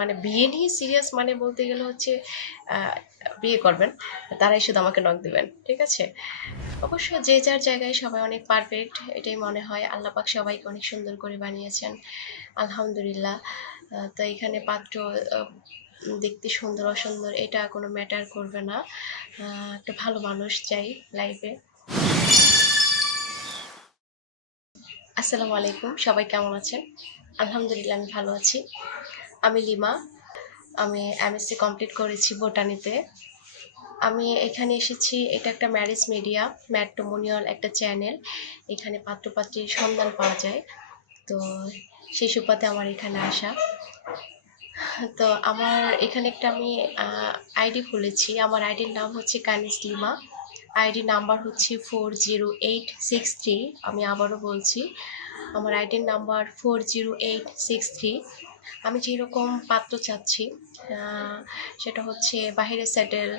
মানে বিয়ে নিয়ে সিরিয়াস মানে বলতে গেলে হচ্ছে বিয়ে করবেন, তারাই শুধু আমাকে নক দিবেন, ঠিক আছে? অবশ্য যে যার জায়গায় সবাই অনেক পারফেক্ট এটাই মনে হয়। আল্লাহ পাক সবাইকে অনেক সুন্দর করে বানিয়েছেন, আলহামদুলিল্লাহ। তো এখানে পাত্র দেখতে সুন্দর, অসুন্দর, এটা কোনো ম্যাটার করবে না। একটা ভালো মানুষ চাই লাইফে আসসালামু আলাইকুম, সবাই কেমন আছেন? আলহামদুলিল্লাহ, আমি ভালো আছি। আমি লিমা। আমি এমএসসি কমপ্লিট করেছি বোটানিতে। আমি এখানে এসেছি, এটা একটা ম্যারেজ মিডিয়া ম্যাট্রোমোনিয়াল একটা চ্যানেল এখানে পাত্রপাত্রীর সন্ধান পাওয়া যায়। তো সেই সুপাতে আমার এখানে আসা। তো আমার এখানে একটা আমি আইডি খুলেছি। আমার আইডির নাম হচ্ছে কানিস লিমা। আইডি নাম্বার হচ্ছে four zero eight six three আমি আবারও বলছি, আমার আইডির number four zero eight six three আমি যেরকম পাত্র চাচ্ছি সেটা হচ্ছে বাহিরে সেটেল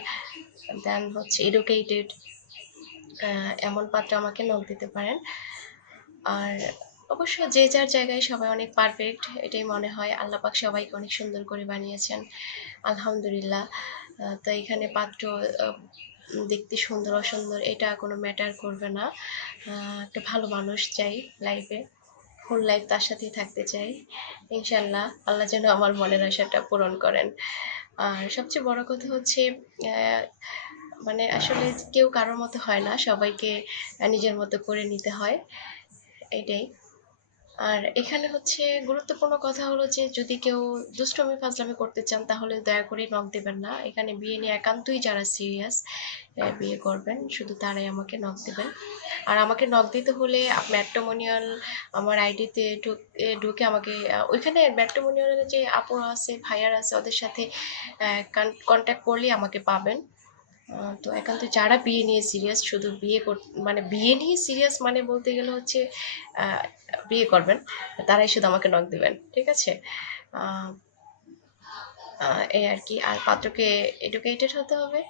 দেন হচ্ছে এডুকেটেড এমন পাত্র আমাকে নখ দিতে পারেন। আর অবশ্য যে যার জায়গায় সবাই অনেক পারফেক্ট এটাই মনে হয়। আল্লাহ পাক সবাইকে অনেক সুন্দর করে বানিয়েছেন, আলহামদুলিল্লাহ। তো এখানে পাত্র দেখতে সুন্দর, অসুন্দর, এটা কোনো ম্যাটার করবে না। একটা ভালো মানুষ চাই লাইফে ফুল লাইফ তার সাথেই থাকতে চাই। ইনশাল্লাহ আল্লাহ যেন আমার মনের আশাটা পূরণ করেন। আর সবচেয়ে বড় কথা হচ্ছে মানে আসলে কেউ কারোর মতো হয় না, সবাইকে নিজের মতো করে নিতে হয়। এটাই। আর এখানে হচ্ছে গুরুত্বপূর্ণ কথা হলো যে, যদি কেউ দুষ্টমি, ফাজলামি করতে চান, তাহলে দয়া করে নখ দেবেন না। এখানে বিয়ে নিয়ে একান্তই যারা সিরিয়াস বিয়ে করবেন, শুধু তারাই আমাকে নখ দেবেন। আর আমাকে নখ দিতে হলে ম্যাট্রোমোনিয়াল আমার আইডিতে ঢুকে আমাকে ওইখানে ম্যাট্রোমোনিয়ালের যে আপুরা আছে, ভাইয়ার আছে, ওদের সাথে কন্ট্যাক্ট করলেই আমাকে পাবেন। তো একান্ত যারা বিয়ে নিয়ে সিরিয়াস শুধু বিয়ে কর মানে বিয়ে নিয়ে সিরিয়াস মানে বলতে গেলে হচ্ছে বিয়ে করবেন, তারাই শুধু আমাকে নখ দেবেন, ঠিক আছে? এই আর কি, আর পাত্রকে এডুকেটেড হতে হবে।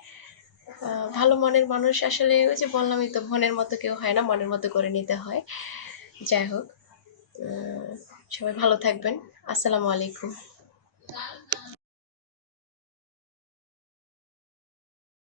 ভালো মনের মানুষ আসলে ওই যে বললামই তো মনের মতো কেউ হয় না, মনের মতো করে নিতে হয়। যাই হোক সবাই ভালো থাকবেন। আসসালামু আলাইকুম।